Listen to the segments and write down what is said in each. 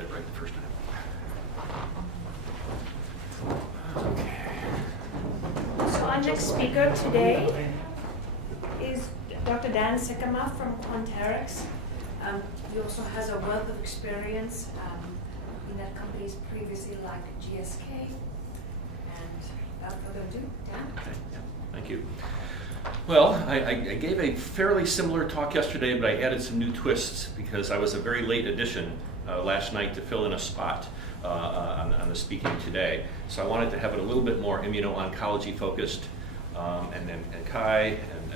get it right the first time. Okay. So our next speaker today is Dr. Dan Sikkema from Quanterix. He also has a wealth of experience in at companies previously like GSK. And without further ado, Dan. Okay. Yeah. Thank you. Well, I gave a fairly similar talk yesterday, but I added some new twists because I was a very late addition last night to fill in a spot on the speaking today. So I wanted to have it a little bit more immuno-oncology focused, and Kai and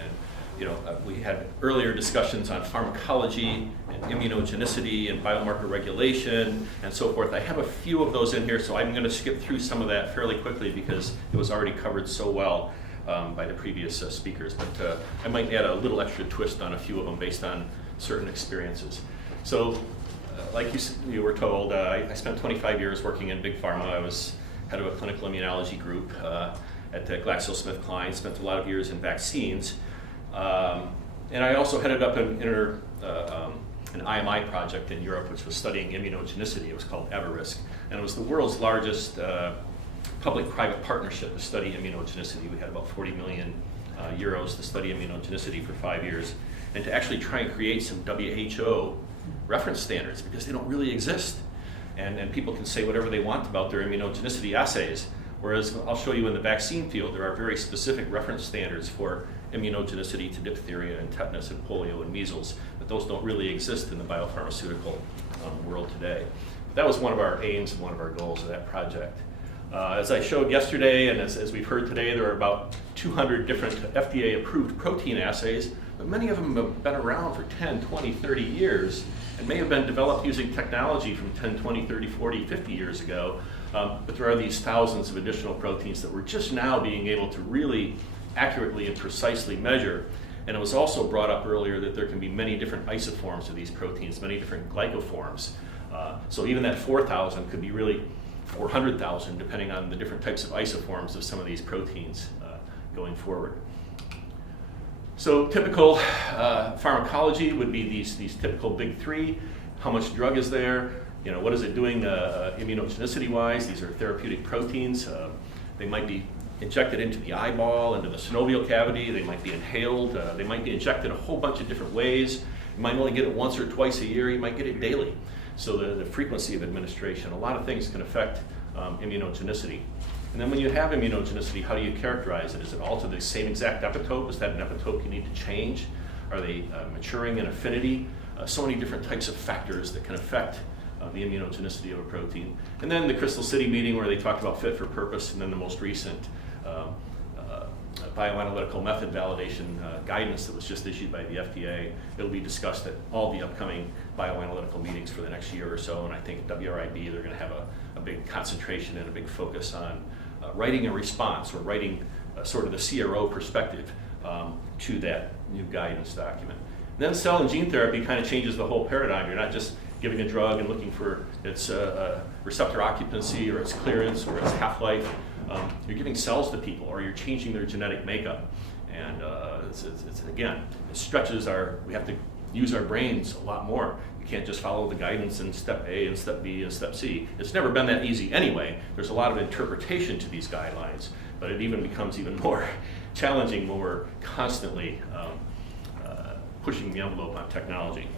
we had earlier discussions on pharmacology and immunogenicity and biomarker regulation and so forth. I have a few of those in here, so I'm going to skip through some of that fairly quickly because it was already covered so well by the previous speakers. But I might add a little extra twist on a few of them based on certain experiences. So like you were told, I spent 25 years working in big pharma. I was head of a clinical immunology group at GlaxoSmithKline, spent a lot of years in vaccines. And I also headed up an IMI project in Europe, which was studying immunogenicity. It was called Everrisk, and it was the world's largest public-private partnership to study immunogenicity. We had about 40 million euros to study immunogenicity for 5 years, and to actually try and create some WHO reference standards, because they don't really exist. And people can say whatever they want about their immunogenicity assays, whereas I'll show you in the vaccine field, there are very specific reference standards for immunogenicity to diphtheria and tetanus and polio and measles, but those don't really exist in the biopharmaceutical world today. But that was one of our aims and one of our goals of that project. As I showed yesterday, and as we've heard today, there are about 200 different FDA-approved protein assays, but many of them have been around for 10, 20, 30 years, and may have been developed using technology from 10, 20, 30, 40, 50 years ago. But there are these thousands of additional proteins that we're just now being able to really accurately and precisely measure. And it was also brought up earlier that there can be many different isoforms of these proteins, many different glycoforms. So even that 4,000 could be really 400,000, depending on the different types of isoforms of some of these proteins going forward. So typical pharmacology would be these typical big three. How much drug is there? What is it doing immunogenicity-wise? These are therapeutic proteins. They might be injected into the eyeball, into the synovial cavity. They might be inhaled. They might be injected a whole bunch of different ways. You might only get it once or twice a year. You might get it daily. So the frequency of administration, a lot of things can affect immunogenicity. And then when you have immunogenicity, how do you characterize it? Is it all to the same exact epitope? Is that an epitope you need to change? Are they maturing in affinity? So many different types of factors that can affect the immunogenicity of a protein. And then the Crystal City meeting where they talked about fit for purpose, and then the most recent bioanalytical method validation guidance that was just issued by the FDA. It'll be discussed at all the upcoming bioanalytical meetings for the next year or so, and I think at WRIB they're going to have a big concentration and a big focus on writing a response, or writing sort of the CRO perspective to that new guidance document. And then cell and gene therapy kind of changes the whole paradigm. You're not just giving a drug and looking for its receptor occupancy or its clearance or its half-life. You're giving cells to people, or you're changing their genetic makeup. And again, it stretches we have to use our brains a lot more. You can't just follow the guidance in step A and step B and step C. It's never been that easy anyway. There's a lot of interpretation to these guidelines, but it even becomes even more challenging when we're constantly pushing the envelope on technology.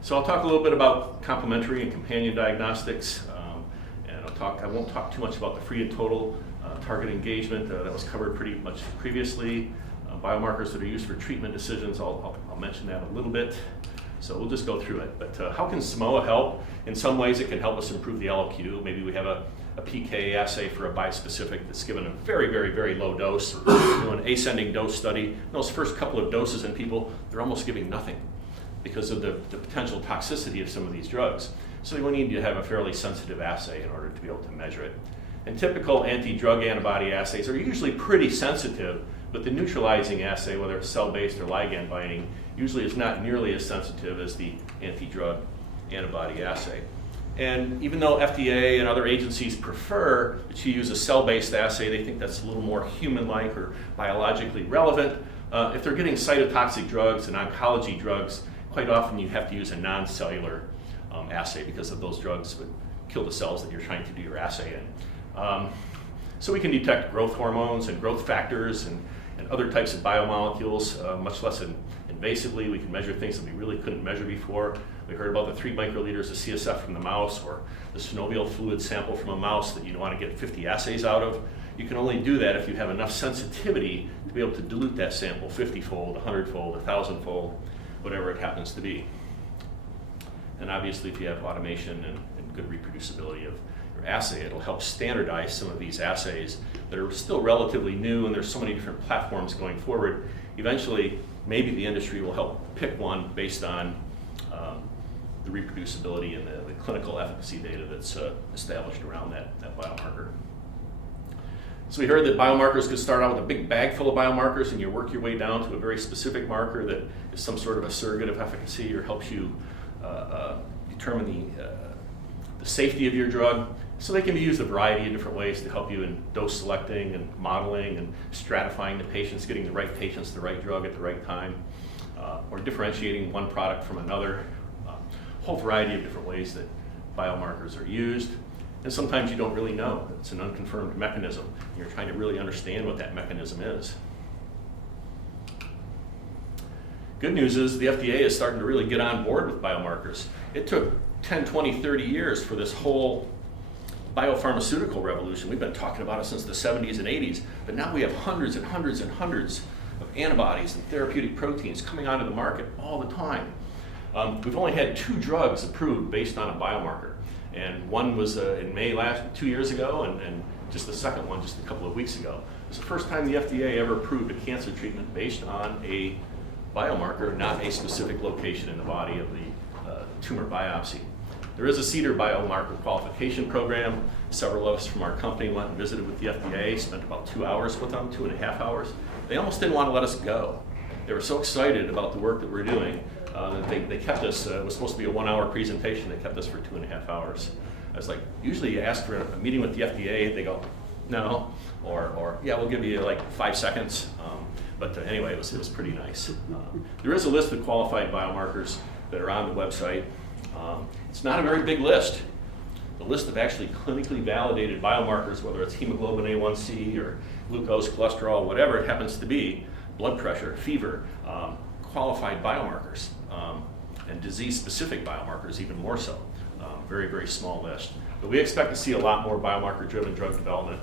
So I'll talk a little bit about complementary and companion diagnostics, and I won't talk too much about the free and total target engagement. That was covered pretty much previously. Biomarkers that are used for treatment decisions, I'll mention that a little bit. So we'll just go through it. But how can Simoa help? In some ways it can help us improve the LQ. Maybe we have a PK assay for a bispecific that's given a very, very, very low dose, an ascending dose study. In those first couple of doses in people, they're almost giving nothing because of the potential toxicity of some of these drugs. So we need to have a fairly sensitive assay in order to be able to measure it. And typical anti-drug antibody assays are usually pretty sensitive, but the neutralizing assay, whether it's cell-based or ligand binding, usually is not nearly as sensitive as the anti-drug antibody assay. And even though FDA and other agencies prefer that you use a cell-based assay, they think that's a little more human-like or biologically relevant. If they're getting cytotoxic drugs and oncology drugs, quite often you have to use a non-cellular assay because of those drugs would kill the cells that you're trying to do your assay in. So we can detect growth hormones and growth factors and other types of biomolecules much less invasively. We can measure things that we really couldn't measure before. We heard about the 3 microliters of CSF from the mouse, or the synovial fluid sample from a mouse that you want to get 50 assays out of. You can only do that if you have enough sensitivity to be able to dilute that sample 50-fold, 100-fold, 1,000-fold, whatever it happens to be. And obviously, if you have automation and good reproducibility of your assay, it'll help standardize some of these assays that are still relatively new, and there's so many different platforms going forward. Eventually, maybe the industry will help pick one based on the reproducibility and the clinical efficacy data that's established around that biomarker. So we heard that biomarkers could start out with a big bag full of biomarkers, and you work your way down to a very specific marker that is some sort of a surrogate of efficacy or helps you determine the safety of your drug. So they can be used a variety of different ways to help you in dose selecting and modeling and stratifying the patients, getting the right patients the right drug at the right time, or differentiating one product from another. A whole variety of different ways that biomarkers are used. And sometimes you don't really know. It's an unconfirmed mechanism. And you're trying to really understand what that mechanism is. Good news is the FDA is starting to really get on board with biomarkers. It took 10, 20, 30 years for this whole biopharmaceutical revolution. We've been talking about it since the 70s and 80s, but now we have hundreds and hundreds and hundreds of antibodies and therapeutic proteins coming onto the market all the time. We've only had 2 drugs approved based on a biomarker, and one was in May 2 years ago, and just the second one just a couple of weeks ago. It's the first time the FDA ever approved a cancer treatment based on a biomarker, not a specific location in the body of the tumor biopsy. There is a CEDAR Biomarker Qualification program. Several of us from our company went and visited with the FDA, spent about 2 hours with them, 2.5 hours. They almost didn't want to let us go. They were so excited about the work that we're doing that they kept us. It was supposed to be a 1-hour presentation. They kept us for 2.5 hours. I was like, usually you ask for a meeting with the FDA, they go, no, or yeah, we'll give you like 5 seconds. But anyway, it was pretty nice. There is a list of qualified biomarkers that are on the website. It's not a very big list. The list of actually clinically validated biomarkers, whether it's hemoglobin A1C or glucose, cholesterol, whatever it happens to be, blood pressure, fever, qualified biomarkers, and disease-specific biomarkers even more so. Very, very small list. But we expect to see a lot more biomarker-driven drug development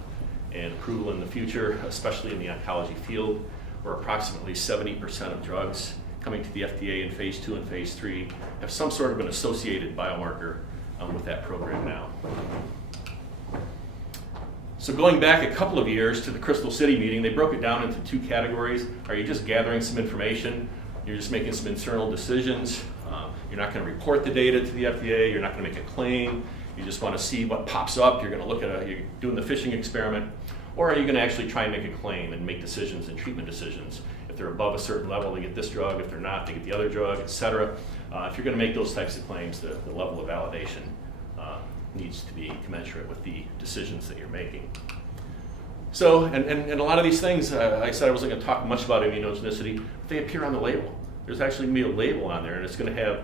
and approval in the future, especially in the oncology field, where approximately 70% of drugs coming to the FDA in phase 2 and phase 3 have some sort of an associated biomarker with that program now. So going back a couple of years to the Crystal City meeting, they broke it down into 2 categories. Are you just gathering some information? You're just making some internal decisions. You're not going to report the data to the FDA. You're not going to make a claim. You just want to see what pops up. You're going to look at you're doing the fishing experiment. Or are you going to actually try and make a claim and make decisions and treatment decisions? If they're above a certain level, they get this drug. If they're not, they get the other drug, et cetera. If you're going to make those types of claims, the level of validation needs to be commensurate with the decisions that you're making. So, and a lot of these things, I said I wasn't going to talk much about immunogenicity, but they appear on the label. There's actually going to be a label on there, and it's going to have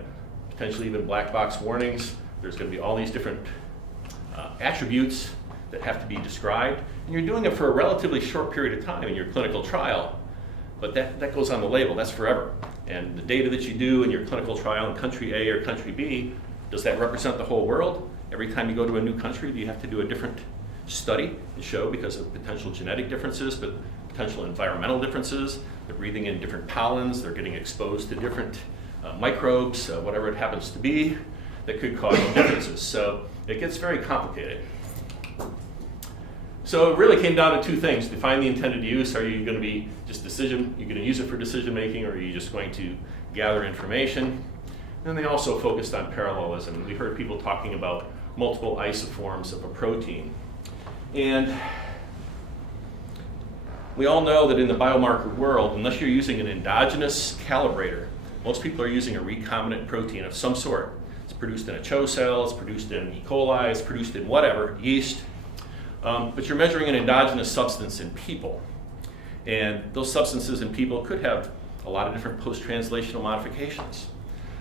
potentially even black box warnings. There's going to be all these different attributes that have to be described, and you're doing it for a relatively short period of time in your clinical trial, but that goes on the label. That's forever. And the data that you do in your clinical trial in country A or country B, does that represent the whole world? Every time you go to a new country, do you have to do a different study to show because of potential genetic differences, but potential environmental differences? They're breathing in different pollens, they're getting exposed to different microbes, whatever it happens to be, that could cause differences. So it gets very complicated. So it really came down to 2 things. Define the intended use. Are you going to be just you're going to use it for decision making, or are you just going to gather information? And they also focused on parallelism. We heard people talking about multiple isoforms of a protein. And we all know that in the biomarker world, unless you're using an endogenous calibrator, most people are using a recombinant protein of some sort. It's produced in a CHO cell, it's produced in E. coli, it's produced in whatever, yeast. But you're measuring an endogenous substance in people. And those substances in people could have a lot of different post-translational modifications.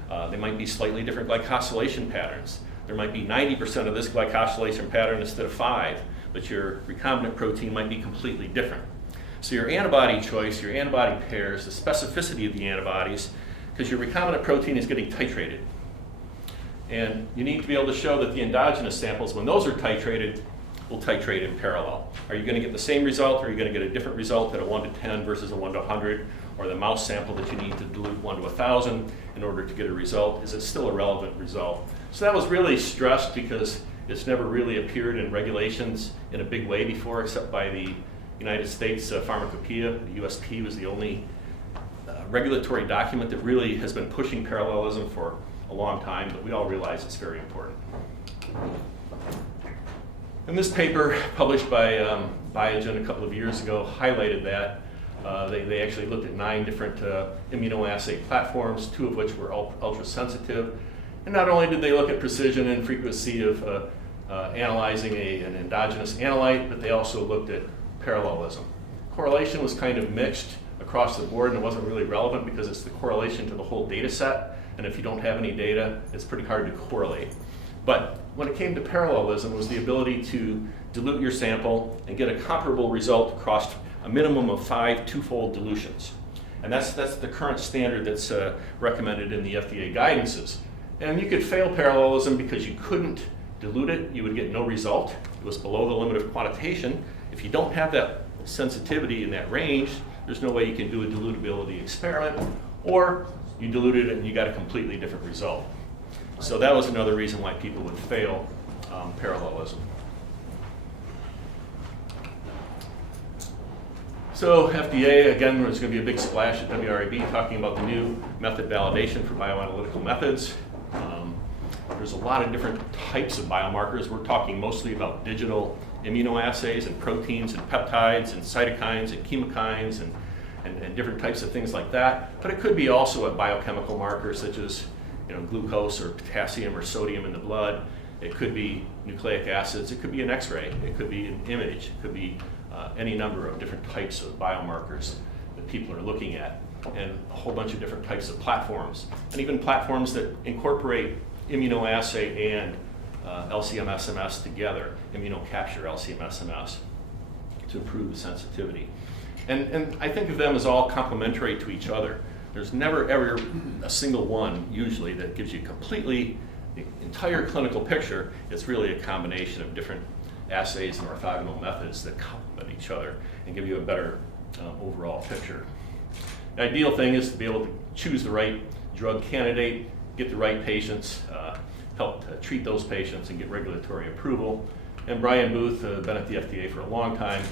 They might be slightly different glycosylation patterns. There might be 90% of this glycosylation pattern instead of 5, but your recombinant protein might be completely different. So your antibody choice, your antibody pairs, the specificity of the antibodies, because your recombinant protein is getting titrated. And you need to be able to show that the endogenous samples, when those are titrated, will titrate in parallel. Are you going to get the same result, or are you going to get a different result at a 1 to 10 versus a 1 to 100, or the mouse sample that you need to dilute 1 to 1,000 in order to get a result? Is it still a relevant result? So that was really stressed because it's never really appeared in regulations in a big way before, except by the United States Pharmacopoeia. The USP was the only regulatory document that really has been pushing parallelism for a long time, but we all realize it's very important. And this paper, published by Biogen a couple of years ago, highlighted that. They actually looked at 9 different immunoassay platforms, 2 of which were ultra-sensitive. And not only did they look at precision and frequency of analyzing an endogenous analyte, but they also looked at parallelism. Correlation was kind of mixed across the board, and it wasn't really relevant because it's the correlation to the whole data set. And if you don't have any data, it's pretty hard to correlate. But when it came to parallelism, it was the ability to dilute your sample and get a comparable result across a minimum of 5 two-fold dilutions. And that's the current standard that's recommended in the FDA guidances. And you could fail parallelism because you couldn't dilute it, you would get no result. It was below the limit of quantitation. If you don't have that sensitivity in that range, there's no way you can do a dilutability experiment, or you diluted it and you got a completely different result. So that was another reason why people would fail parallelism. So FDA, again, there's going to be a big splash at WRAB talking about the new method validation for bioanalytical methods. There's a lot of different types of biomarkers. We're talking mostly about digital immunoassays and proteins and peptides and cytokines and chemokines and different types of things like that. But it could be also a biochemical marker such as glucose or potassium or sodium in the blood. It could be nucleic acids. It could be an X-ray. It could be an image. It could be any number of different types of biomarkers that people are looking at, and a whole bunch of different types of platforms, and even platforms that incorporate immunoassay and LC-MS/MS together, immunocapture LC-MS/MS, to improve the sensitivity. And I think of them as all complementary to each other. There's never ever a single one, usually, that gives you completely the entire clinical picture. It's really a combination of different assays and orthogonal methods that complement each other and give you a better overall picture. The ideal thing is to be able to choose the right drug candidate, get the right patients, help to treat those patients and get regulatory approval. And Brian Booth, been at the FDA for a long time,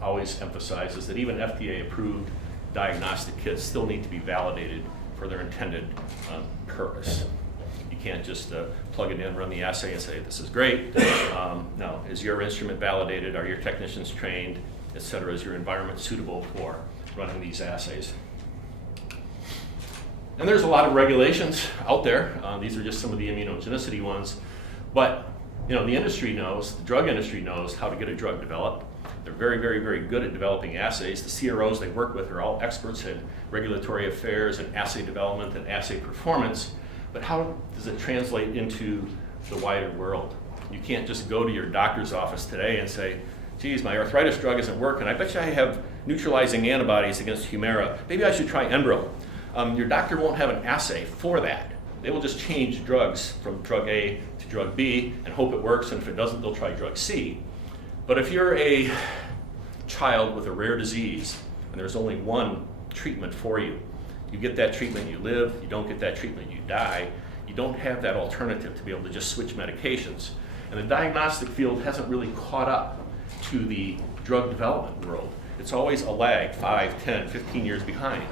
always emphasizes that even FDA-approved diagnostic kits still need to be validated for their intended purpose. You can't just plug it in, run the assay, and say, this is great. No, is your instrument validated? Are your technicians trained, et cetera? Is your environment suitable for running these assays? And there's a lot of regulations out there. These are just some of the immunogenicity ones. But the industry knows, the drug industry knows how to get a drug developed. They're very, very, very good at developing assays. The CROs they work with are all experts in regulatory affairs and assay development and assay performance. But how does it translate into the wider world? You can't just go to your doctor's office today and say, geez, my arthritis drug isn't working. I bet you I have neutralizing antibodies against Humira. Maybe I should try Enbrel. Your doctor won't have an assay for that. They will just change drugs from drug A to drug B and hope it works, and if it doesn't, they'll try drug C. But if you're a child with a rare disease and there's only one treatment for you, you get that treatment, you live. You don't get that treatment, you die. You don't have that alternative to be able to just switch medications. And the diagnostic field hasn't really caught up to the drug development world. It's always a lag, 5, 10, 15 years behind.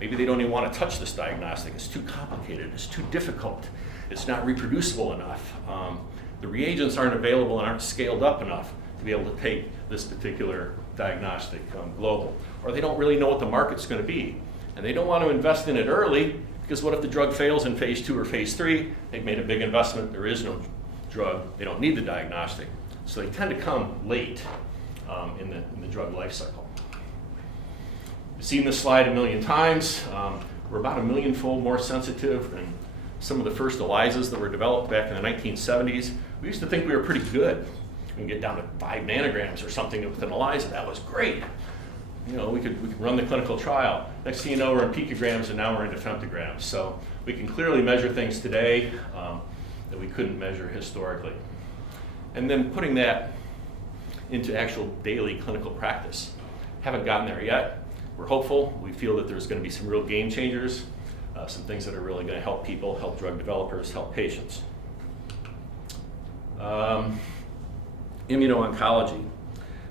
Maybe they don't even want to touch this diagnostic. It's too complicated, it's too difficult, it's not reproducible enough. The reagents aren't available and aren't scaled up enough to be able to take this particular diagnostic global. Or they don't really know what the market's going to be. And they don't want to invest in it early, because what if the drug fails in phase 2 or phase 3? They've made a big investment, there is no drug, they don't need the diagnostic. So they tend to come late in the drug life cycle. You've seen this slide a million times. We're about 1 million-fold more sensitive than some of the first ELISAs that were developed back in the 1970s. We used to think we were pretty good. We can get down to 5 nanograms or something with an ELISA. That was great. You know, we could run the clinical trial. Next thing you know, we're in picograms, and now we're into femtograms. So we can clearly measure things today that we couldn't measure historically. And then putting that into actual daily clinical practice. Haven't gotten there yet. We're hopeful. We feel that there's going to be some real game changers, some things that are really going to help people, help drug developers, help patients. Immuno-Oncology.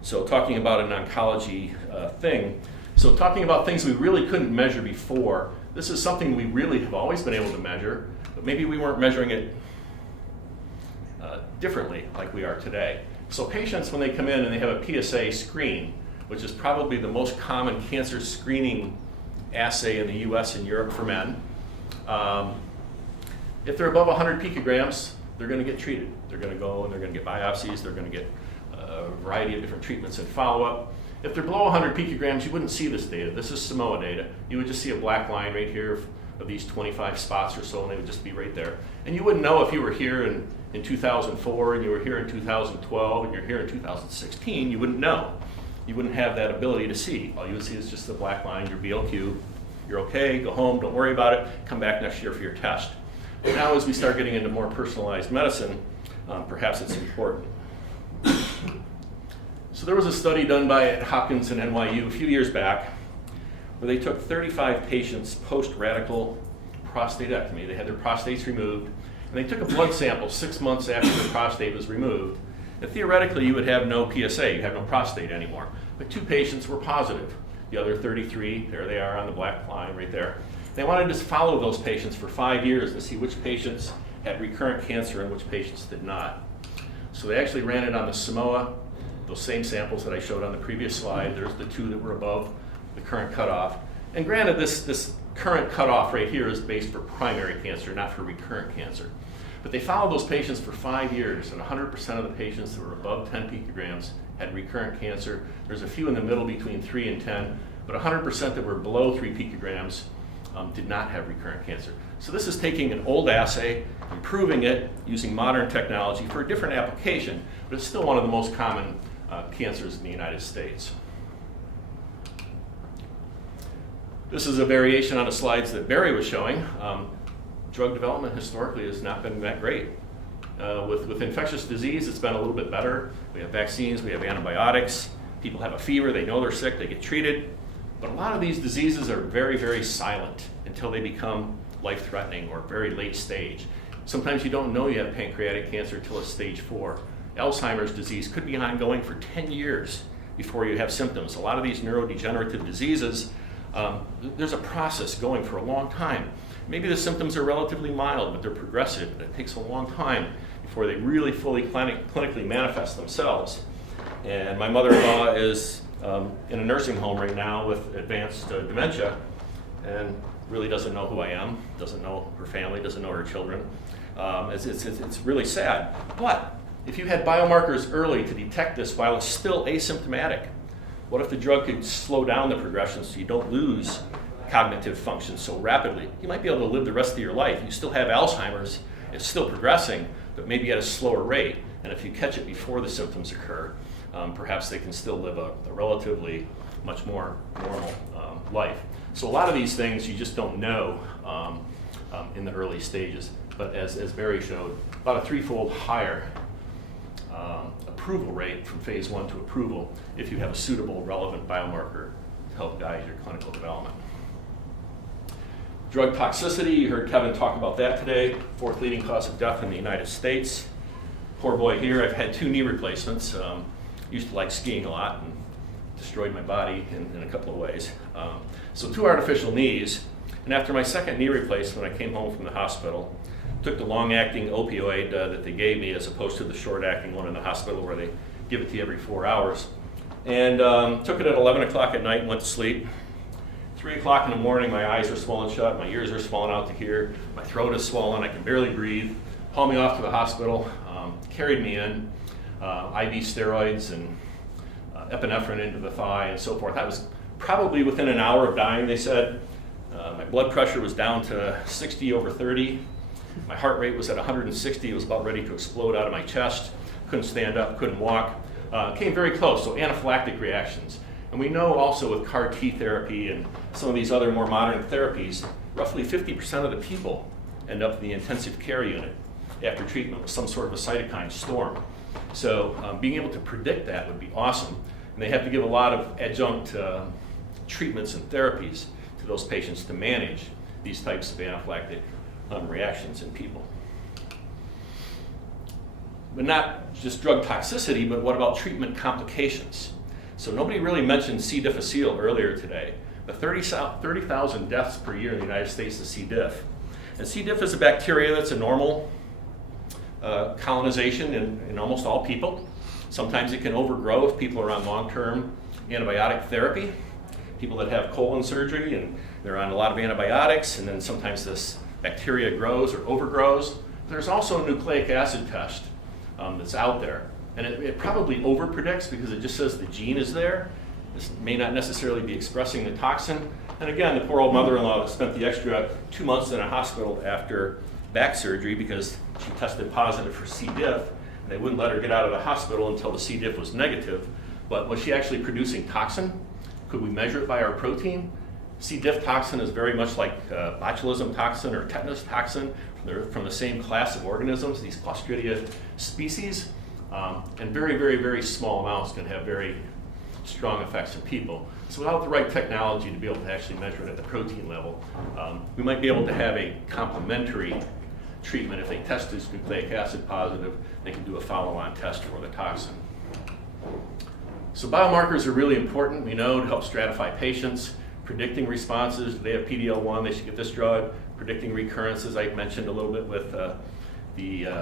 So talking about an oncology thing. So talking about things we really couldn't measure before. This is something we really have always been able to measure, but maybe we weren't measuring it differently like we are today. So patients, when they come in and they have a PSA screen, which is probably the most common cancer screening assay in the US and Europe for men, if they're above 100 picograms, they're going to get treated. They're going to go and they're going to get biopsies. They're going to get a variety of different treatments and follow-up. If they're below 100 picograms, you wouldn't see this data. This is Simoa data. You would just see a black line right here of these 25 spots or so, and they would just be right there. And you wouldn't know if you were here in 2004 and you were here in 2012 and you're here in 2016. You wouldn't know. You wouldn't have that ability to see. All you would see is just the black line, your BLQ. You're okay, go home, don't worry about it, come back next year for your test. But now as we start getting into more personalized medicine, perhaps it's important. So there was a study done by Hopkins and NYU a few years back where they took 35 patients post-radical prostatectomy. They had their prostates removed, and they took a blood sample 6 months after the prostate was removed. And theoretically, you would have no PSA, you have no prostate anymore. But 2 patients were positive. The other 33, there they are on the black line right there. They wanted to follow those patients for 5 years to see which patients had recurrent cancer and which patients did not. So they actually ran it on the Simoa, those same samples that I showed on the previous slide. There's the 2 that were above the current cutoff. And granted, this current cutoff right here is based for primary cancer, not for recurrent cancer. But they followed those patients for 5 years, and 100% of the patients that were above 10 picograms had recurrent cancer. There's a few in the middle between 3 and 10, but 100% that were below 3 picograms did not have recurrent cancer. So this is taking an old assay, improving it using modern technology for a different application, but it's still one of the most common cancers in the United States. This is a variation on the slides that Barry was showing. Drug development historically has not been that great. With infectious disease, it's been a little bit better. We have vaccines, we have antibiotics. People have a fever, they know they're sick, they get treated. But a lot of these diseases are very, very silent until they become life-threatening or very late stage. Sometimes you don't know you have pancreatic cancer until it's stage 4. Alzheimer's disease could be ongoing for 10 years before you have symptoms. A lot of these neurodegenerative diseases, there's a process going for a long time. Maybe the symptoms are relatively mild, but they're progressive, and it takes a long time before they really fully clinically manifest themselves. And my mother-in-law is in a nursing home right now with advanced dementia, and really doesn't know who I am, doesn't know her family, doesn't know her children. It's really sad. But if you had biomarkers early to detect this while it's still asymptomatic, what if the drug could slow down the progression so you don't lose cognitive function so rapidly? You might be able to live the rest of your life. You still have Alzheimer's, it's still progressing, but maybe at a slower rate. And if you catch it before the symptoms occur, perhaps they can still live a relatively much more normal life. So a lot of these things you just don't know in the early stages. But as Barry showed, about a 3-fold higher approval rate from phase 1 to approval if you have a suitable, relevant biomarker to help guide your clinical development. Drug toxicity, you heard Kevin talk about that today, 4th leading cause of death in the United States. Poor boy here, I've had 2 knee replacements. Used to like skiing a lot and destroyed my body in a couple of ways. So 2 artificial knees, and after my 2nd knee replacement, I came home from the hospital, took the long-acting opioid that they gave me as opposed to the short-acting one in the hospital where they give it to you every 4 hours, and took it at 11 o'clock at night and went to sleep. 3 o'clock in the morning, my eyes are swollen shut, my ears are swollen out to here, my throat is swollen, I can barely breathe. Hauled me off to the hospital, carried me in, IV steroids and epinephrine into the thigh and so forth. I was probably within an hour of dying, they said. My blood pressure was down to 60/30. My heart rate was at 160. It was about ready to explode out of my chest. Couldn't stand up, couldn't walk. Came very close, so anaphylactic reactions. And we know also with CAR T therapy and some of these other more modern therapies, roughly 50% of the people end up in the intensive care unit after treatment with some sort of a cytokine storm. So being able to predict that would be awesome. And they have to give a lot of adjunct treatments and therapies to those patients to manage these types of anaphylactic reactions in people. But not just drug toxicity, but what about treatment complications? So nobody really mentioned C. difficile earlier today. The 30,000 deaths per year in the United States is C. diff. And C. diff is a bacteria that's a normal colonization in almost all people. Sometimes it can overgrow if people are on long-term antibiotic therapy. People that have colon surgery and they're on a lot of antibiotics, and then sometimes this bacteria grows or overgrows. There's also a nucleic acid test that's out there. And it probably overpredicts because it just says the gene is there. This may not necessarily be expressing the toxin. And again, the poor old mother-in-law that spent the extra 2 months in a hospital after back surgery because she tested positive for C. diff, and they wouldn't let her get out of the hospital until the C. diff was negative. But was she actually producing toxin? Could we measure it by our protein? C. diff toxin is very much like botulism toxin or tetanus toxin. They're from the same class of organisms, these Clostridia species. And very, very, very small amounts can have very strong effects in people. So without the right technology to be able to actually measure it at the protein level, we might be able to have a complementary treatment. If they test this nucleic acid positive, they can do a follow-on test for the toxin. So biomarkers are really important, we know, to help stratify patients, predicting responses. Do they have PD-L1? They should get this drug. Predicting recurrences, I mentioned a little bit with the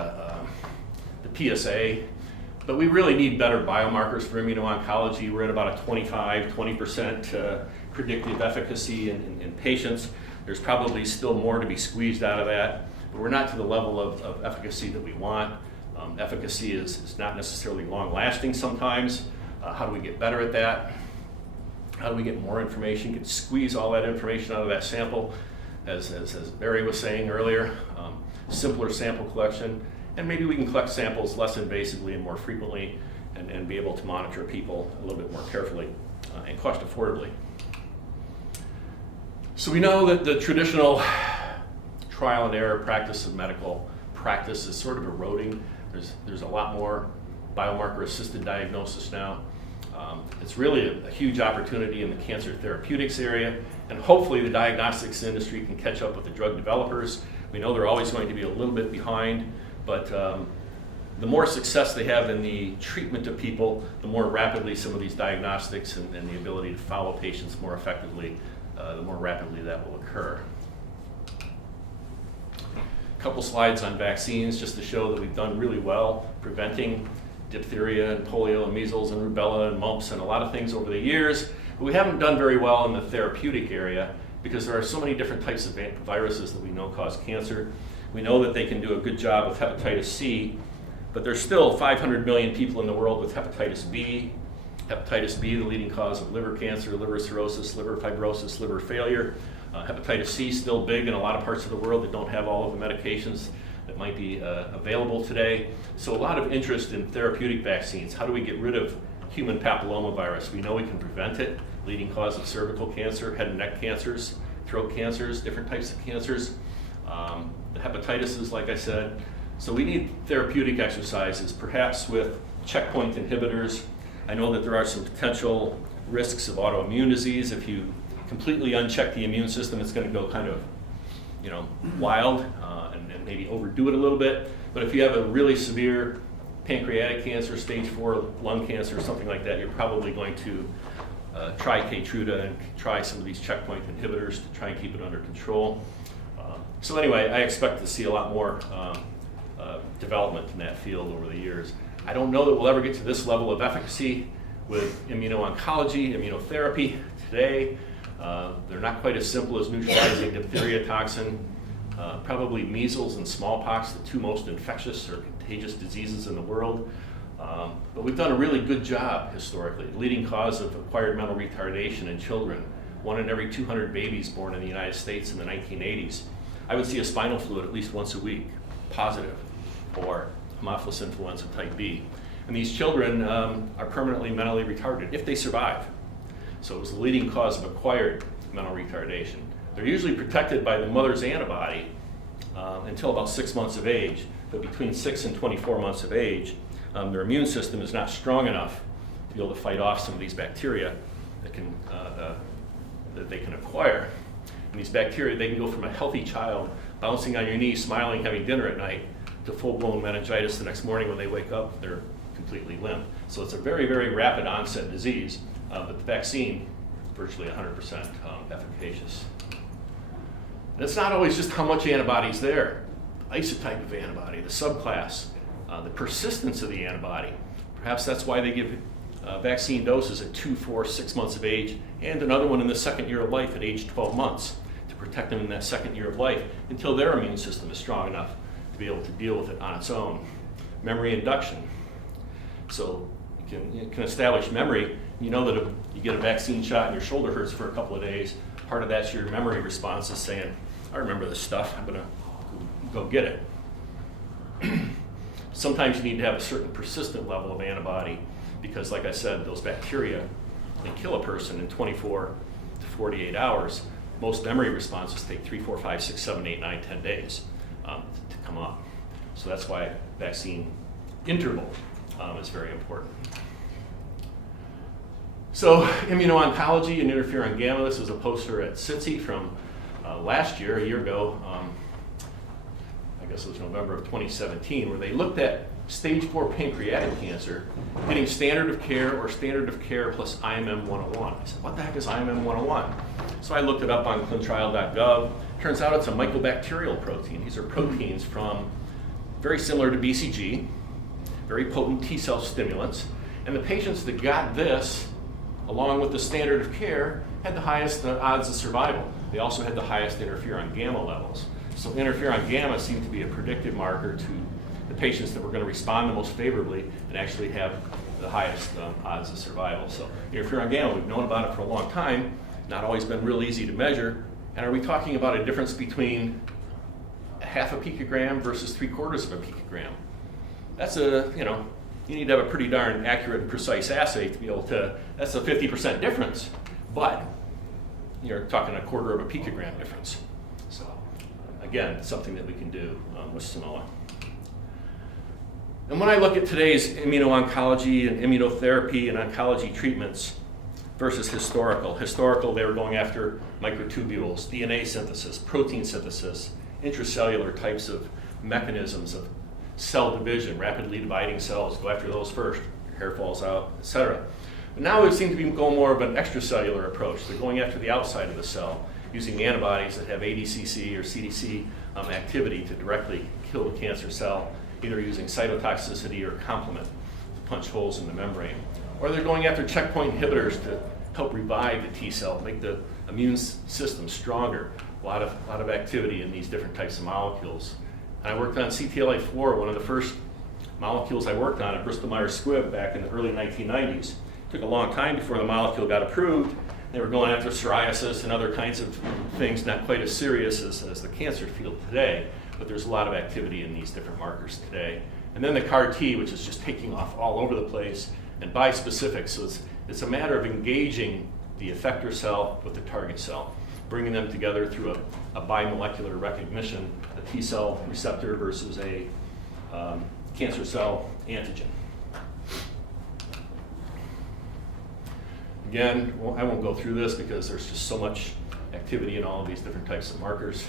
PSA. But we really need better biomarkers for immuno-oncology. We're at about a 20% predictive efficacy in patients. There's probably still more to be squeezed out of that, but we're not to the level of efficacy that we want. Efficacy is not necessarily long-lasting sometimes. How do we get better at that? How do we get more information, can squeeze all that information out of that sample? As Barry was saying earlier, simpler sample collection. And maybe we can collect samples less invasively and more frequently and be able to monitor people a little bit more carefully and cost affordably. So we know that the traditional trial and error practice of medical practice is sort of eroding. There's a lot more biomarker-assisted diagnosis now. It's really a huge opportunity in the cancer therapeutics area, and hopefully the diagnostics industry can catch up with the drug developers. We know they're always going to be a little bit behind, but the more success they have in the treatment of people, the more rapidly some of these diagnostics and the ability to follow patients more effectively, the more rapidly that will occur. A couple slides on vaccines just to show that we've done really well preventing diphtheria and polio and measles and rubella and mumps and a lot of things over the years. But we haven't done very well in the therapeutic area because there are so many different types of viruses that we know cause cancer. We know that they can do a good job with hepatitis C, but there's still 500 million people in the world with hepatitis B. Hepatitis B, the leading cause of liver cancer, liver cirrhosis, liver fibrosis, liver failure. Hepatitis C is still big in a lot of parts of the world that don't have all of the medications that might be available today. So a lot of interest in therapeutic vaccines. How do we get rid of human papillomavirus? We know we can prevent it, leading cause of cervical cancer, head and neck cancers, throat cancers, different types of cancers. The hepatitis, like I said. So we need therapeutic exercises, perhaps with checkpoint inhibitors. I know that there are some potential risks of autoimmune disease. If you completely uncheck the immune system, it's going to go kind of, wild and maybe overdo it a little bit. But if you have a really severe pancreatic cancer, stage 4 lung cancer, or something like that, you're probably going to try Keytruda and try some of these checkpoint inhibitors to try and keep it under control. So anyway, I expect to see a lot more development in that field over the years. I don't know that we'll ever get to this level of efficacy with immuno-oncology, immunotherapy today. They're not quite as simple as neutralizing diphtheria toxin. Probably measles and smallpox, the two most infectious or contagious diseases in the world. But we've done a really good job historically. Leading cause of acquired mental retardation in children 1 in every 200 babies born in the United States in the 1980s, I would see a spinal fluid at least once a week, positive, or Haemophilus influenza type B. And these children are permanently mentally retarded if they survive. So it was the leading cause of acquired mental retardation. They're usually protected by the mother's antibody until about 6 months of age, but between 6 and 24 months of age, their immune system is not strong enough to be able to fight off some of these bacteria that they can acquire. And these bacteria, they can go from a healthy child bouncing on your knee, smiling, having dinner at night, to full-blown meningitis the next morning when they wake up, they're completely limp. So it's a very, very rapid onset disease, but the vaccine, virtually 100% efficacious. And it's not always just how much antibodies there. The isotype of antibody, the subclass, the persistence of the antibody. Perhaps that's why they give vaccine doses at 2, 4, 6 months of age, and another one in the second year of life at age 12 months to protect them in that second year of life until their immune system is strong enough to be able to deal with it on its own. Memory induction. So you can establish memory. You know that if you get a vaccine shot and your shoulder hurts for a couple of days, part of that's your memory response is saying, I remember this stuff, I'm gonna go get it. Sometimes you need to have a certain persistent level of antibody because, like I said, those bacteria can kill a person in 24 to 48 hours. Most memory responses take 3, 4, 5, 6, 7, 8, 9, 10 days to come up. So that's why vaccine interval is very important. So Immuno-Oncology and Interferon-Gamma, this was a poster at SITC from last year, a year ago, I guess it was November of 2017, where they looked at stage 4 pancreatic cancer getting standard of care or standard of care plus IMM-101. I said, what the heck is IMM-101? So I looked it up on clinicaltrials.gov. Turns out it's a mycobacterial protein. These are proteins from, very similar to BCG, very potent T-cell stimulants. And the patients that got this, along with the standard of care, had the highest odds of survival. They also had the highest interferon-gamma levels. So interferon-gamma seemed to be a predictive marker to the patients that were going to respond the most favorably and actually have the highest odds of survival. So interferon-gamma, we've known about it for a long time, not always been real easy to measure. And are we talking about a difference between a half a picogram versus 3/4 of a picogram? That's you need to have a pretty darn accurate and precise assay to be able to, that's a 50% difference, but you're talking 1/4 of a picogram difference. So again, something that we can do with Simoa. And when I look at today's immuno-oncology and immunotherapy and oncology treatments versus historical, they were going after microtubules, DNA synthesis, protein synthesis, intracellular types of mechanisms of cell division, rapidly dividing cells, go after those first, your hair falls out, etc. But now we seem to be going more of an extracellular approach. They're going after the outside of the cell, using antibodies that have ADCC or CDC activity to directly kill the cancer cell, either using cytotoxicity or complement to punch holes in the membrane. Or they're going after checkpoint inhibitors to help revive the T cell, make the immune system stronger. A lot of activity in these different types of molecules. And I worked on CTLA-4, one of the first molecules I worked on at Bristol Myers Squibb back in the early 1990s. It took a long time before the molecule got approved. They were going after psoriasis and other kinds of things not quite as serious as the cancer field today, but there's a lot of activity in these different markers today. And then the CAR T, which is just taking off all over the place, and bispecific, so it's a matter of engaging the effector cell with the target cell, bringing them together through a bimolecular recognition, a T cell receptor versus a cancer cell antigen. Again, I won't go through this because there's just so much activity in all of these different types of markers.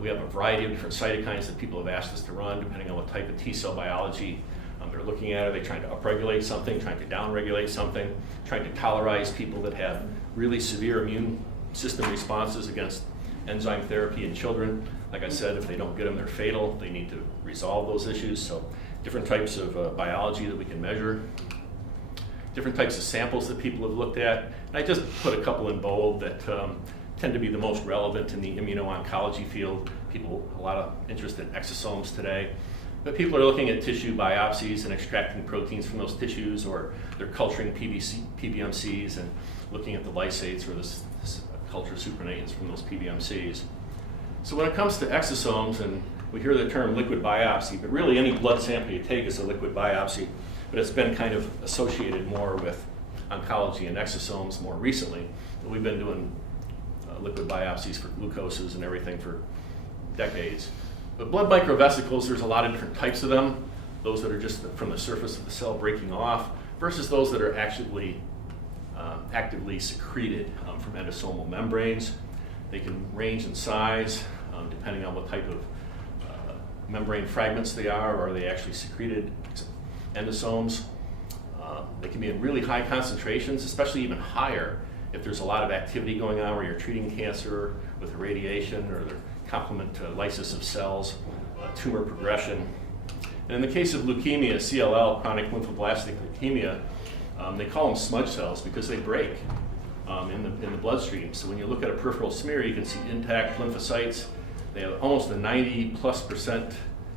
We have a variety of different cytokines that people have asked us to run, depending on what type of T cell biology they're looking at. Are they trying to upregulate something, trying to downregulate something, trying to tolerize people that have really severe immune system responses against enzyme therapy in children? Like I said, if they don't get them, they're fatal. They need to resolve those issues. So different types of biology that we can measure, different types of samples that people have looked at. And I just put a couple in bold that tend to be the most relevant in the immuno-oncology field. People, a lot of interest in exosomes today. But people are looking at tissue biopsies and extracting proteins from those tissues, or they're culturing PBMCs and looking at the lysates or this culture supernatants from those PBMCs. So when it comes to exosomes, and we hear the term liquid biopsy, but really any blood sample you take is a liquid biopsy, but it's been kind of associated more with oncology and exosomes more recently. But we've been doing liquid biopsies for glucoses and everything for decades. But blood microvesicles, there's a lot of different types of them. Those that are just from the surface of the cell breaking off, versus those that are actually actively secreted from endosomal membranes. They can range in size depending on what type of membrane fragments they are, or are they actually secreted endosomes. They can be in really high concentrations, especially even higher if there's a lot of activity going on where you're treating cancer with irradiation, or they're complement to lysis of cells, tumor progression. And in the case of leukemia, CLL, chronic lymphoblastic leukemia, they call them smudge cells because they break in the bloodstream. So when you look at a peripheral smear, you can see intact lymphocytes. They have almost a 90+%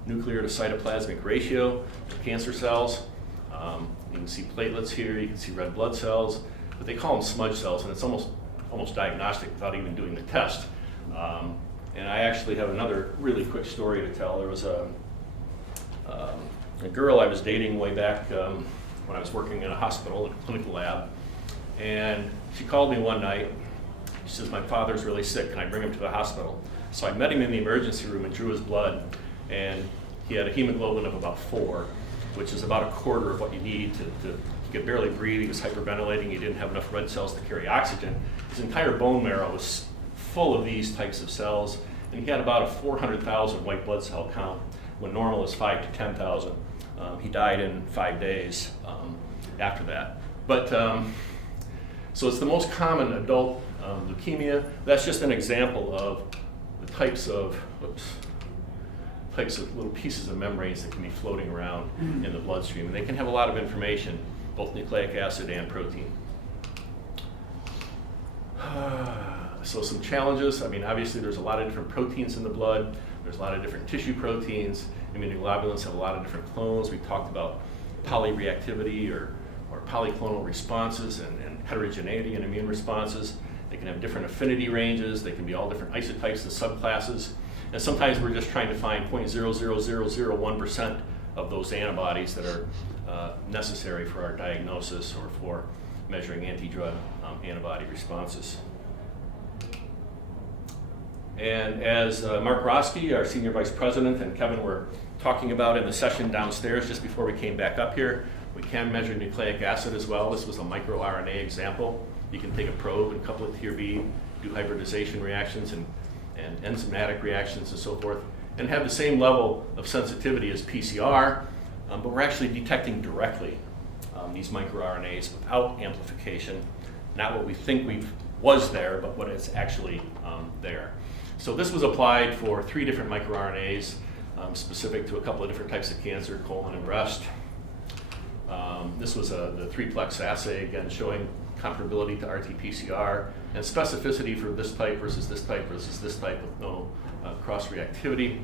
nuclear to cytoplasmic ratio for cancer cells. You can see platelets here, you can see red blood cells, but they call them smudge cells, and it's almost diagnostic without even doing the test. And I actually have another really quick story to tell. There was a girl I was dating way back when I was working in a hospital, in a clinical lab, and she called me one night. She says, "My father's really sick, can I bring him to the hospital?" So I met him in the emergency room and drew his blood, and he had a hemoglobin of about 4, which is about a quarter of what you need to he could barely breathe, he was hyperventilating, he didn't have enough red cells to carry oxygen. His entire bone marrow was full of these types of cells, and he had about a 400,000 white blood cell count when normal is 5 to 10,000. He died in 5 days after that. But so it's the most common adult leukemia. That's just an example of the types of little pieces of membranes that can be floating around in the bloodstream, and they can have a lot of information, both nucleic acid and protein. So some challenges. I mean, obviously there's a lot of different proteins in the blood. There's a lot of different tissue proteins. Immunoglobulins have a lot of different clones. We talked about polyreactivity or polyclonal responses and heterogeneity in immune responses. They can have different affinity ranges. They can be all different isotypes and subclasses. And sometimes we're just trying to find 0.00001% of those antibodies that are necessary for our diagnosis or for measuring anti-drug antibody responses. And as Mark Roski, our Senior Vice President, and Kevin were talking about in the session downstairs just before we came back up here, we can measure nucleic acid as well. This was a microRNA example. You can take a probe and couple it to your bead, do hybridization reactions and enzymatic reactions and so forth, and have the same level of sensitivity as PCR, but we're actually detecting directly these microRNAs without amplification, not what we think was there, but what is actually there. So this was applied for 3 different microRNAs specific to a couple of different types of cancer, colon and breast. This was the 3-plex assay, again showing comparability to RT-PCR and specificity for this type versus this type versus this type with no cross-reactivity.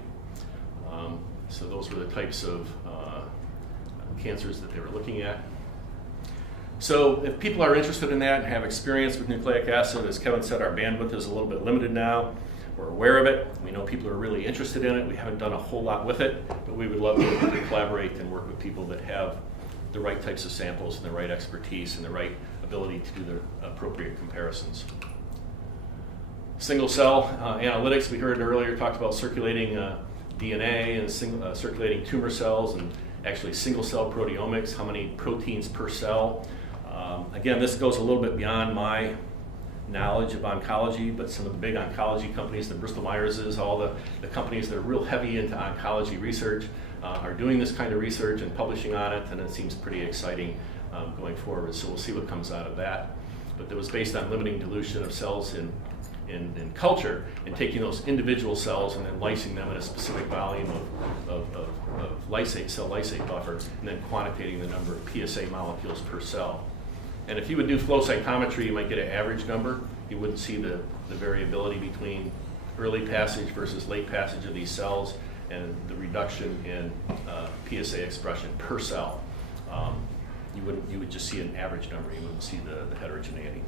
So those were the types of cancers that they were looking at. So if people are interested in that and have experience with nucleic acid, as Kevin said, our bandwidth is a little bit limited now. We're aware of it. We know people are really interested in it. We haven't done a whole lot with it, but we would love to collaborate and work with people that have the right types of samples and the right expertise and the right ability to do the appropriate comparisons. Single cell analytics, we heard earlier, talked about circulating DNA and circulating tumor cells, and actually single cell proteomics, how many proteins per cell. Again, this goes a little bit beyond my knowledge of oncology, but some of the big oncology companies, the Bristol Myerses, all the companies that are real heavy into oncology research are doing this kind of research and publishing on it, and it seems pretty exciting going forward. So we'll see what comes out of that. But that was based on limiting dilution of cells in culture and taking those individual cells and then lysing them in a specific volume of lysate, cell lysate buffer, and then quantitating the number of PSA molecules per cell. And if you would do flow cytometry, you might get an average number. You wouldn't see the variability between early passage versus late passage of these cells. and the reduction in PSA expression per cell. You would just see an average number. You wouldn't see the heterogeneity.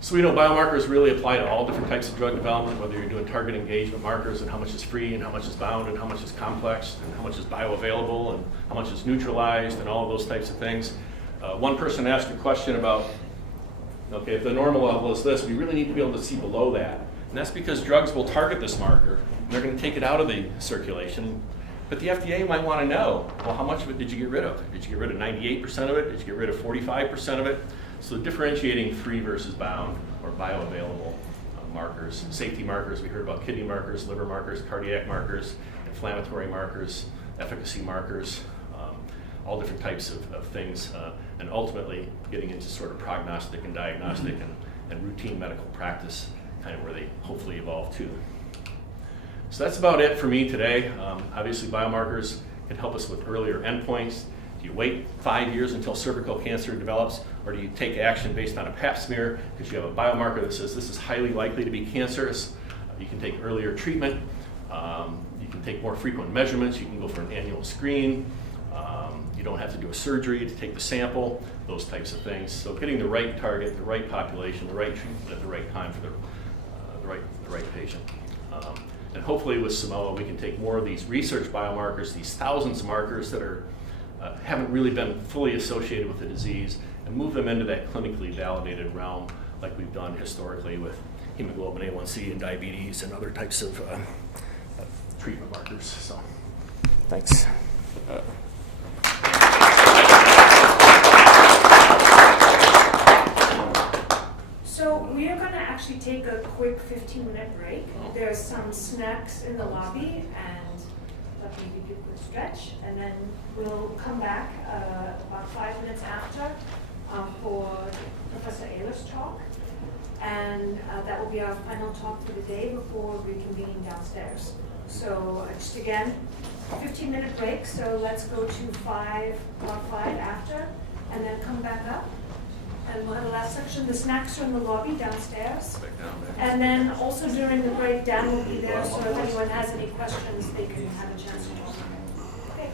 So we know biomarkers really apply to all different types of drug development, whether you're doing target engagement markers and how much is free and how much is bound and how much is complex and how much is bioavailable and how much is neutralized and all of those types of things. One person asked a question about, okay, if the normal level is this, we really need to be able to see below that. And that's because drugs will target this marker. And they're going to take it out of the circulation. But the FDA might want to know, well, how much of it did you get rid of? Did you get rid of 98% of it? Did you get rid of 45% of it? So differentiating free versus bound or bioavailable markers, safety markers, we heard about kidney markers, liver markers, cardiac markers, inflammatory markers, efficacy markers, all different types of things, and ultimately getting into sort of prognostic and diagnostic and routine medical practice, kind of where they hopefully evolve to. So that's about it for me today. Obviously biomarkers can help us with earlier endpoints. Do you wait 5 years until cervical cancer develops, or do you take action based on a pap smear because you have a biomarker that says this is highly likely to be cancerous? You can take earlier treatment. You can take more frequent measurements. You can go for an annual screen. You don't have to do a surgery to take the sample, those types of things. So getting the right target, the right population, the right treatment at the right time for the right patient. And hopefully with Simoa, we can take more of these research biomarkers, these thousands of markers that are haven't really been fully associated with the disease, and move them into that clinically validated realm like we've done historically with hemoglobin A1C and diabetes and other types of treatment markers. So, thanks. So we are going to actually take a quick 15-minute break. There's some snacks in the lobby, and let me give you a quick stretch, and then we'll come back about 5 minutes after for Professor Ayler's talk, and that will be our final talk for the day before reconvening downstairs. So just again, 15-minute break, so let's go to about 5 after, and then come back up. And we'll have the last section. The snacks are in the lobby downstairs. And then also during the break, Dan will be there, so if anyone has any questions, they can have a chance to talk. Okay.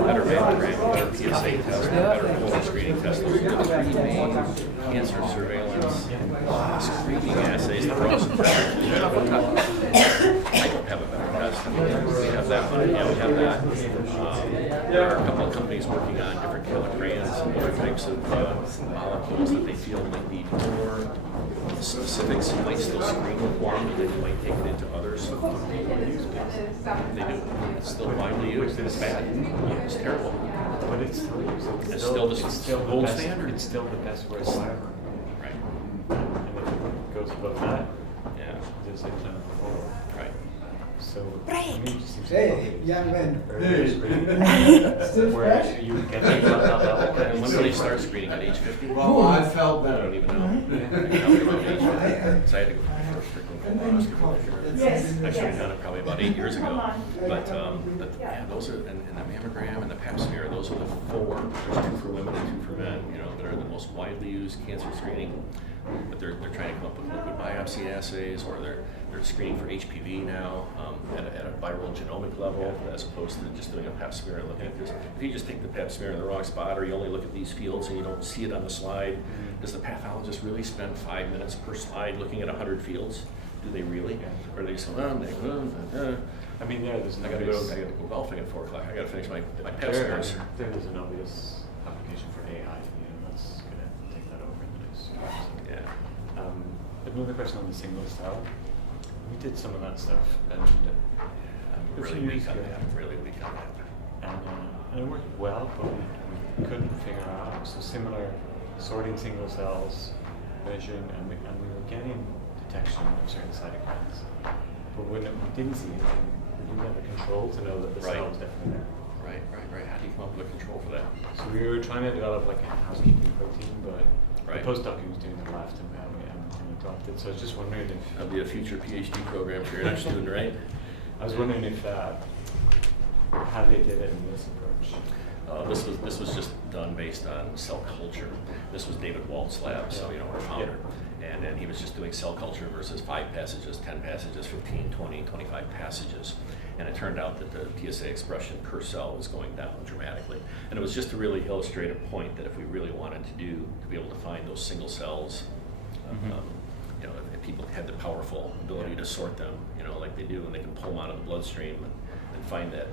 Better mammogram, better PSA test, better colon screening test. Those are the three main cancer surveillance screening assays that are also I don't have a better test. I mean, we have that one. Yeah, we have that. There are a couple of companies working on different kilograms and other types of molecules that they feel might need more specifics. You might still screen with one, but then you might take it into others. They do. It's still widely used. It's bad. It's terrible. But it's still used. It's still the gold standard. It's still the best way to fire. Right. And if it goes above that, Yeah. there's a clinical hold. Right. So, Break. Hey, young man. Still where you get to that level. And when do they start screening? At age 50? Well, I felt I better. don't even know. So I had to go for my first frequent colonoscopy. Yes. I should have done it probably about 8 years ago. But yeah, those are, and the mammogram and the pap smear, those are the 4. There's 2 for women and 2 for men, you know, that are the most widely used cancer screening. But they're trying to come up with liquid biopsy assays, or they're screening for HPV now at a viral genomic level, as opposed to just doing a pap smear and looking at this. If you just take the pap smear in the wrong spot, or you only look at these fields and you don't see it on the slide, does the pathologist really spend 5 minutes per slide looking at 100 fields? Do they really? Or are they just I mean, there's an I gotta go golfing at 4 o'clock. I gotta finish my pap smears. There is an obvious application for AI, that's going to take that over in the next few years. Yeah. But another question on the single cell. We did some of that stuff, and I'm really weak on that. I'm really weak on that. And it worked well, but we couldn't figure out. So similar sorting single cells, vision, and we were getting detection of certain cytokines. But when we didn't see anything, we didn't have a control to know that the cell was definitely there. Right. How do you come up with a control for that? So we were trying to develop like a housekeeping protein, but Right. the postdoc who was doing it left, and we adopted. So I was just wondering if That'll be a future PhD program for your next student, right? I was wondering if how they did it in this approach. This was just done based on cell culture. This was David Walt's lab, so our founder. And he was just doing cell culture versus 5 passages, 10 passages, 15, 20, 25 passages. And it turned out that the PSA expression per cell was going down dramatically. And it was just to really illustrate a point that if we really wanted to be able to find those single cells, if people had the powerful ability to sort them, like they do, and they can pull them out of the bloodstream and find that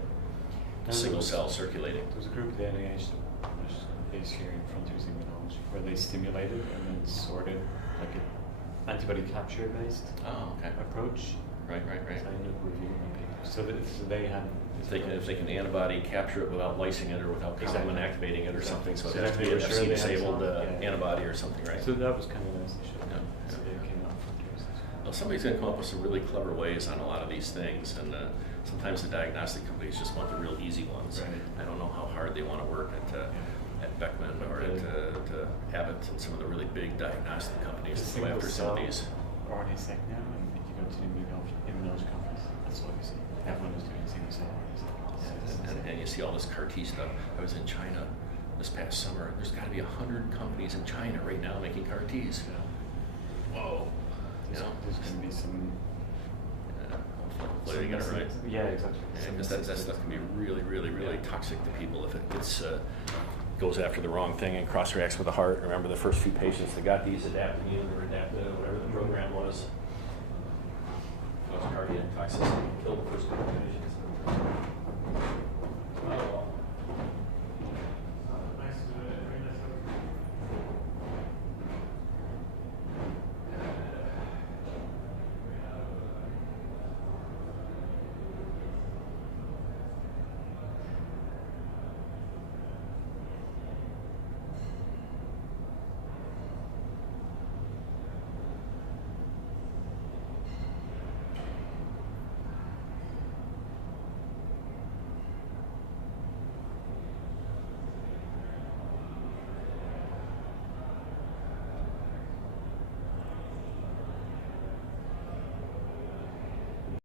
single cell circulating. There was a group at the NIH that was based here in Frontiers Immunology where they stimulated and then sorted like an antibody capture based approach. Right. So I ended up reviewing the paper. So they had If they can antibody capture it without lysing it or without complement activating it or something, so it has to be an Sure, Fc disabled yeah. antibody or something, right? So that was kind of nice to show. Yeah. So they came out Frontiers. Well, somebody's going to come up with some really clever ways on a lot of these things, and sometimes the diagnostic companies just want the real easy ones. Right. I don't know how hard they want to work at Beckman or at Abbott and some of the really big diagnostic companies that go after some of these. RNA-seq now, and if you go to the Immunology conference, that's what you see. Everyone is doing single cell RNA-seq. And you see all this CAR T stuff. I was in China this past summer. There's got to be 100 companies in China right now making CAR Ts. Whoa. There's going to be some. Hopefully they get it right. Yeah, exactly. Because that stuff can be really, really, really toxic to people if it gets goes after the wrong thing and cross-reacts with the heart. Remember the first few patients that got these adaptimmune or adaptive, whatever the program was. Cardiac toxicity killed the first couple of patients.